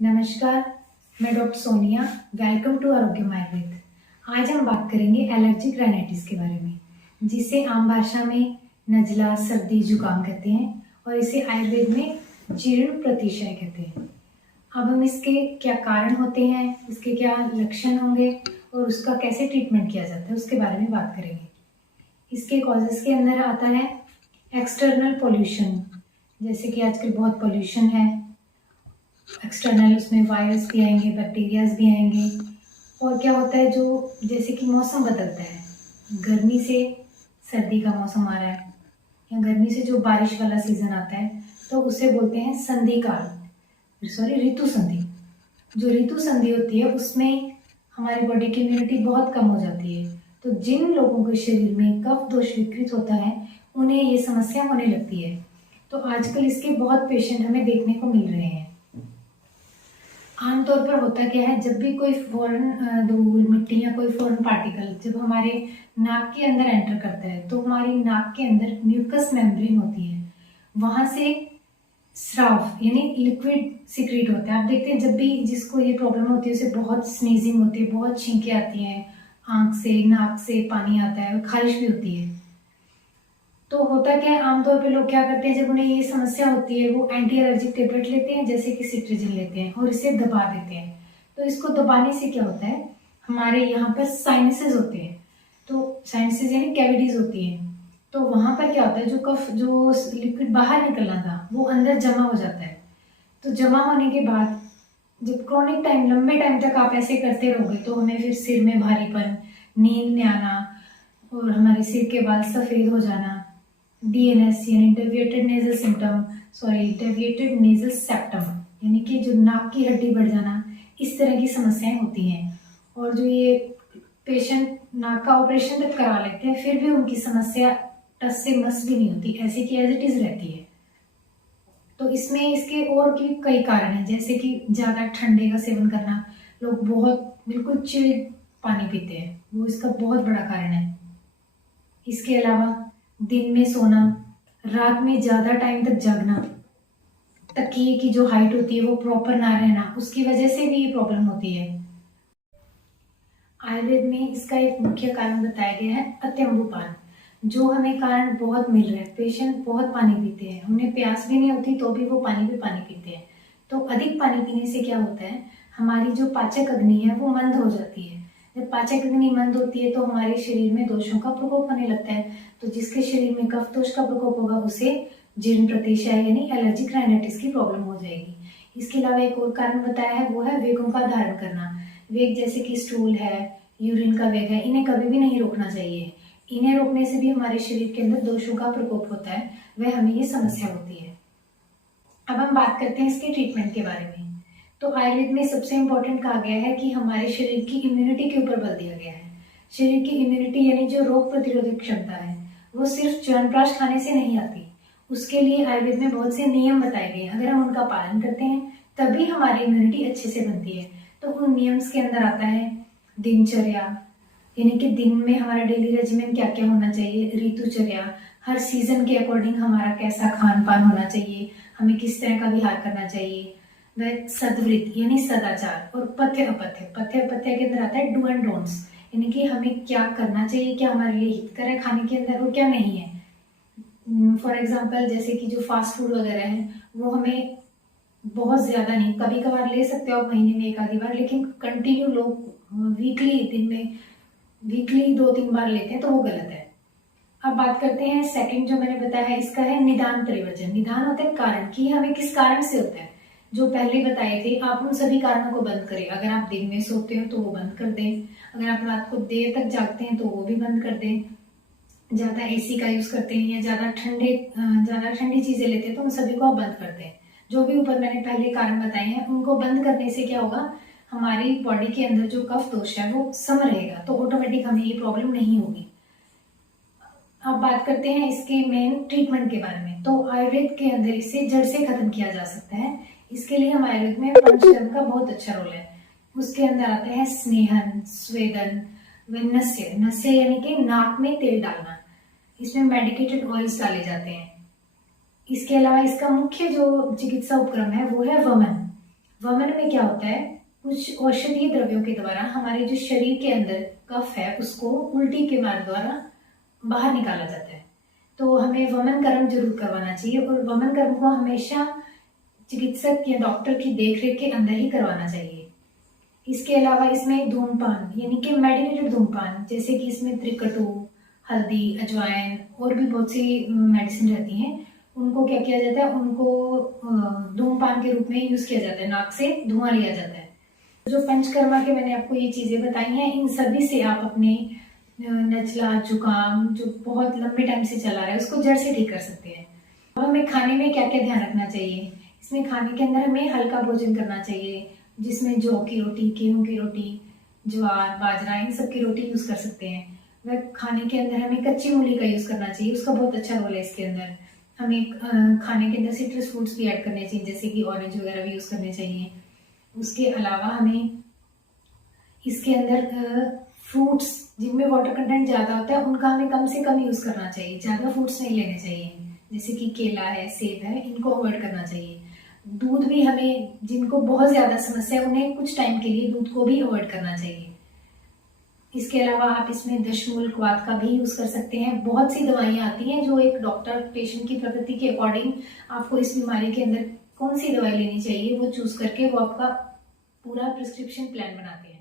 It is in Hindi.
नमस्कार, मैं डॉक्टर सोनिया। वेलकम टू आरोग्यम आयुर्वेद। आज हम बात करेंगे एलर्जिक राइनाइटिस के बारे में, जिसे आम भाषा में नज़ला, सर्दी, जुकाम कहते हैं और इसे आयुर्वेद में जीर्ण प्रतिशय कहते हैं। अब हम इसके क्या कारण होते हैं, इसके क्या लक्षण होंगे और उसका कैसे ट्रीटमेंट किया जाता है उसके बारे में बात करेंगे। इसके कॉजेस के अंदर आता है एक्सटर्नल पोल्यूशन, जैसे कि आजकल बहुत पोल्यूशन है। एक्सटर्नल उसमें वायरस भी आएंगे, बैक्टीरियाज भी आएंगे। और क्या होता है, जो जैसे कि मौसम बदलता है, गर्मी से सर्दी का मौसम आ रहा है या गर्मी से जो बारिश वाला सीजन आता है, तो उसे बोलते हैं संधि काल, ऋतु संधि। जो ऋतु संधि होती है उसमें हमारी बॉडी की इम्यूनिटी बहुत कम हो जाती है। तो जिन लोगों के शरीर में कफ दोष विकृत होता है उन्हें ये समस्या होने लगती है। तो आजकल इसके बहुत पेशेंट हमें देखने को मिल रहे हैं। आमतौर पर होता क्या है, जब भी कोई फॉरेन धूल, मिट्टी या कोई फॉरेन पार्टिकल जब हमारे नाक के अंदर एंटर करता है, तो हमारी नाक के अंदर म्यूकस मेम्ब्रेन होती है, वहां से स्राव यानी लिक्विड सिक्रीट होता है। आप देखते हैं जब भी जिसको ये प्रॉब्लम होती है उसे बहुत स्नीजिंग होती है, बहुत छींकें आती हैं, आंख से नाक से पानी आता है और खारिश भी होती है। तो होता क्या है, आमतौर पे लोग क्या करते हैं, जब उन्हें ये समस्या होती है वो एंटी एलर्जिक टेबलेट लेते हैं, जैसे कि सिट्राजिन लेते हैं और इसे दबा देते हैं। तो इसको दबाने से क्या होता है, हमारे यहाँ पर साइनसेस होते हैं। तो साइनसेस यानी कैविटीज होती हैं। तो वहां पर क्या होता है, जो कफ, जो लिक्विड बाहर निकलना था वो अंदर जमा हो जाता है। तो जमा होने के बाद जब क्रॉनिक टाइम, लंबे टाइम तक आप ऐसे करते रहोगे, तो हमें फिर सिर में भारीपन, नींद में आना और हमारे सिर के बाल सफेद हो जाना, डीएनएस यानी deviated nasal symptom, deviated nasal septum यानी कि जो नाक की हड्डी बढ़ जाना, इस तरह की समस्याएं होती हैं। और जो ये पेशेंट नाक का ऑपरेशन तक करा लेते हैं, फिर भी उनकी समस्या टस से मस भी नहीं होती, ऐसे की एज इट इज रहती है। तो इसमें इसके और भी कई कारण हैं, जैसे कि ज़्यादा ठंडे का सेवन करना, लोग बहुत बिल्कुल चिल्ड पानी पीते हैं, वो इसका बहुत बड़ा कारण है। इसके अलावा दिन में सोना, रात में ज़्यादा टाइम तक जागना, तकिए की जो हाइट होती है वो प्रॉपर ना रहना, उसकी वजह से भी ये प्रॉब्लम होती है। आयुर्वेद में इसका एक मुख्य कारण बताया गया है अत्यंबुपान, जो हमें कारण बहुत मिल रहा है। पेशेंट बहुत पानी पीते हैं, उन्हें प्यास भी नहीं होती तो भी वो पानी पीते हैं। तो अधिक पानी पीने से क्या होता है, हमारी जो पाचक अग्नि है वो मंद हो जाती है। जब पाचक अग्नि मंद होती है तो हमारे शरीर में दोषों का प्रकोप होने लगता है। तो जिसके शरीर में कफ दोष का प्रकोप होगा उसे जीर्ण प्रतिशय यानी एलर्जिक राइनाइटिस की प्रॉब्लम हो जाएगी। इसके अलावा एक और कारण बताया है, वो है वेगों का धारण करना। वेग जैसे कि स्टूल है, यूरिन का वेग है, इन्हें कभी भी नहीं रोकना चाहिए। इन्हें रोकने से भी हमारे शरीर के अंदर दोषों का प्रकोप होता है, वह हमें ये समस्या होती है। अब हम बात करते हैं इसके ट्रीटमेंट के बारे में। तो आयुर्वेद में सबसे इम्पोर्टेंट कहा गया है कि हमारे शरीर की इम्यूनिटी के ऊपर बल दिया गया है। शरीर की इम्यूनिटी यानी जो रोग प्रतिरोधक क्षमता है वो सिर्फ च्यवनप्राश खाने से नहीं आती। उसके लिए आयुर्वेद में बहुत से नियम बताए गए हैं, अगर हम उनका पालन करते हैं तभी हमारी इम्यूनिटी अच्छे से बनती है। तो उन नियम्स के अंदर आता है दिनचर्या, यानी कि दिन में हमारा डेली रेजिमेंट क्या क्या होना चाहिए, ऋतुचर्या, हर सीजन के अकॉर्डिंग हमारा कैसा खान पान होना चाहिए, हमें किस तरह का विहार करना चाहिए, वह सद्वृत यानी सदाचार, और पथ्य अपथ्य। पथ्य अपथ्य के अंदर आता है डू एंड डोंट्स, यानी कि हमें क्या करना चाहिए, क्या हमारे लिए हितकर है खाने के अंदर और क्या नहीं है। फॉर एग्जाम्पल जैसे कि जो फास्ट फूड वगैरह है वो हमें बहुत ज्यादा नहीं, कभी कभार ले सकते हो आप महीने में एक आधी बार, लेकिन कंटिन्यू लोग वीकली, दिन में वीकली 2-3 बार लेते हैं तो वो गलत है। अब बात करते हैं सेकंड जो मैंने बताया है, इसका है निदान परिवर्जन। निदान होता है कारण, कि हमें किस कारण से होता है। जो पहले बताए थे, आप उन सभी कारणों को बंद करें। अगर आप दिन में सोते हो तो वो बंद कर दें, अगर आप रात को देर तक जागते हैं तो वो भी बंद कर दें, ज्यादा एसी का यूज करते हैं या ज्यादा ठंडी चीजें लेते हैं तो उन सभी को आप बंद कर दें। जो भी ऊपर मैंने पहले कारण बताए हैं उनको बंद करने से क्या होगा, हमारी बॉडी के अंदर जो कफ दोष है वो सम रहेगा, तो ऑटोमेटिक हमें ये प्रॉब्लम नहीं होगी। अब बात करते हैं इसके मेन ट्रीटमेंट के बारे में। तो आयुर्वेद के अंदर इसे जड़ से खत्म किया जा सकता है। इसके लिए हम आयुर्वेद में पंचकर्म का बहुत अच्छा रोल है। उसके अंदर आते हैं स्नेहन, स्वेदन व नस्य। नस्य यानी कि नाक में तेल डालना, इसमें मेडिकेटेड ऑयल्स डाले जाते हैं। इसके अलावा इसका मुख्य जो चिकित्सा उपक्रम है वो है वमन। वमन में क्या होता है, कुछ औषधीय द्रव्यों के द्वारा हमारे जो शरीर के अंदर कफ है उसको उल्टी के मार्ग द्वारा बाहर निकाला जाता है। तो हमें वमन कर्म जरूर करवाना चाहिए और वमन कर्म को हमेशा चिकित्सक या डॉक्टर की देखरेख के अंदर ही करवाना चाहिए। इसके अलावा इसमें धूमपान यानी कि मेडिकेटेड धूमपान, जैसे कि इसमें त्रिकटु, हल्दी, अजवाइन और भी बहुत सी मेडिसिन रहती हैं, उनको क्या किया जाता है, उनको धूमपान के रूप में यूज किया जाता है, नाक से धुआं लिया जाता है। जो पंचकर्मा के मैंने आपको ये चीजें बताई हैं, इन सभी से आप अपने नजला, जुकाम जो बहुत लंबे टाइम से चला रहा है उसको जड़ से ठीक कर सकते हैं। अब हमें खाने में क्या क्या ध्यान रखना चाहिए, इसमें खाने के अंदर हमें हल्का भोजन करना चाहिए, जिसमें जौ की रोटी, गेहूं की रोटी, ज्वार, बाजरा, इन सब की रोटी यूज कर सकते हैं। वह खाने के अंदर हमें कच्ची मूली का यूज करना चाहिए, उसका बहुत अच्छा रोल है इसके अंदर। हमें खाने के अंदर सिट्रस फ्रूट्स भी ऐड करने चाहिए, जैसे कि ऑरेंज वगैरह भी यूज करने चाहिए। उसके अलावा हमें इसके अंदर फ्रूट्स जिनमें वाटर कंटेंट ज्यादा होता है उनका हमें कम से कम यूज करना चाहिए, ज्यादा फ्रूट्स नहीं लेने चाहिए, जैसे कि केला है, सेब है, इनको अवॉइड करना चाहिए। दूध भी हमें, जिनको बहुत ज्यादा समस्या है उन्हें कुछ टाइम के लिए दूध को भी अवॉइड करना चाहिए। इसके अलावा आप इसमें दशमूल क्वाथ का भी यूज कर सकते हैं। बहुत सी दवाइयां आती हैं जो एक डॉक्टर पेशेंट की प्रकृति के अकॉर्डिंग आपको इस बीमारी के अंदर कौन सी दवाई लेनी चाहिए वो चूज करके वो आपका पूरा प्रिस्क्रिप्शन प्लान बनाते हैं।